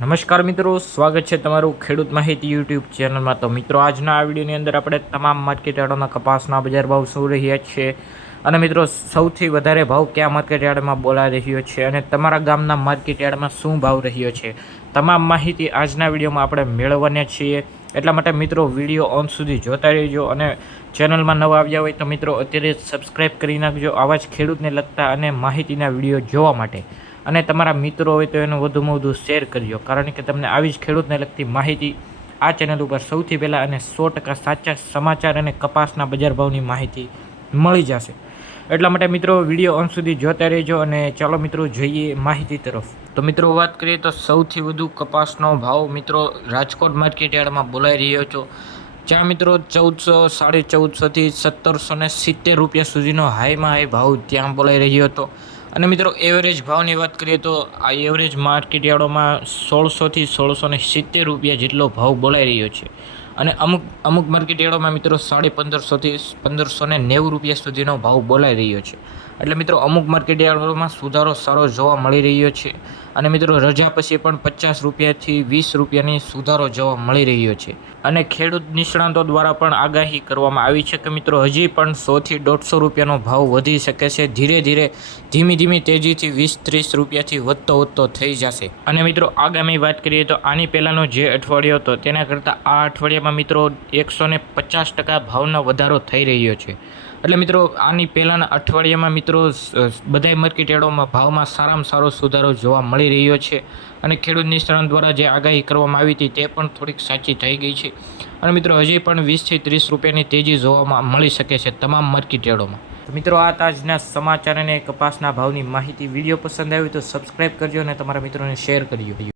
નમસ્કાર મિત્રો, સ્વાગત છે તમારું ખેડૂત માહિતી યુટ્યુબ ચેનલમાં। તો મિત્રો, આજના આ વિડીયોની અંદર આપણે તમામ માર્કેટયાર્ડોના કપાસના બજાર ભાવ શું રહ્યા છે અને મિત્રો સૌથી વધારે ભાવ કયા માર્કેટયાર્ડમાં બોલાઈ રહ્યો છે અને તમારા ગામના માર્કેટયાર્ડમાં શું ભાવ રહ્યો છે, તમામ માહિતી આજના વિડીયોમાં આપણે મેળવવાના છીએ। એટલા માટે મિત્રો વિડીયો અંત સુધી જોતા રહેજો અને ચેનલમાં નવા આવ્યા હોય તો મિત્રો અત્યારે સબસ્ક્રાઈબ કરી નાખજો આવા જ ખેડૂતને લગતા અને માહિતીના વિડીયો જોવા માટે। અને તમારા મિત્રો હોય તો એનું વધુમાં વધુ શેર કરજો, કારણ કે તમને આવી જ ખેડૂતને લગતી માહિતી આ ચેનલ ઉપર સૌથી પહેલાં અને 100% સાચા સમાચાર અને કપાસના બજાર ભાવની માહિતી મળી જશે। એટલા માટે મિત્રો વિડીયો અંત સુધી જોતા રહેજો અને ચાલો મિત્રો જોઈએ માહિતી તરફ। તો મિત્રો વાત કરીએ તો સૌથી વધુ કપાસનો ભાવ મિત્રો રાજકોટ માર્કેટયાર્ડમાં બોલાઈ રહ્યો છે, જ્યાં મિત્રો 1400, 1450થી 1770 રૂપિયા સુધીનો હાઈમાં હાઈ ભાવ ત્યાં બોલાઈ રહ્યો હતો। અને મિત્રો એવરેજ ભાવની વાત કરીએ તો આ એવરેજ માર્કેટયાર્ડોમાં 1600થી 1670 રૂપિયા જેટલો ભાવ બોલાઈ રહ્યો છે અને અમુક માર્કેટયાર્ડોમાં મિત્રો 1550થી 1590 રૂપિયા સુધીનો ભાવ બોલાઈ રહ્યો છે। એટલે મિત્રો અમુક માર્કેટયાર્ડોમાં સુધારો સારો જોવા મળી રહ્યો છે અને મિત્રો રજા પછી પણ 50 રૂપિયાથી 20 રૂપિયાની સુધારો જોવા મળી રહ્યો છે। અને ખેડૂત નિષ્ણાતો દ્વારા પણ આગાહી કરવામાં આવી છે કે મિત્રો હજી પણ 100થી 150 રૂપિયાનો ભાવ વધી શકે છે, ધીમી ધીમી તેજીથી 20-30 રૂપિયાથી વધતો થઈ જશે। અને મિત્રો આગામી વાત કરીએ તો આની પહેલાંનો જે અઠવાડિયો હતો તેના કરતાં આ અઠવાડિયામાં મિત્રો 150% ભાવનો વધારો થઈ રહ્યો છે। એટલે મિત્રો આની પહેલાંના અઠવાડિયામાં મિત્રો બધાય માર્કેટયાર્ડોમાં ભાવમાં સારામાં સારો સુધારો જોવા મળી રહ્યો છે અને ખેડૂત નિષ્ણાત દ્વારા જે આગાહી કરવામાં આવી હતી તે પણ થોડીક સાચી થઈ ગઈ છે અને મિત્રો હજી પણ 20થી 30 રૂપિયાની તેજી જોવા મળી શકે છે તમામ માર્કેટયાર્ડોમાં। તો મિત્રો આ આજના સમાચાર અને કપાસના ભાવની માહિતી વિડીયો પસંદ આવી તો સબસ્ક્રાઈબ કરજો અને તમારા મિત્રોને શેર કરજો।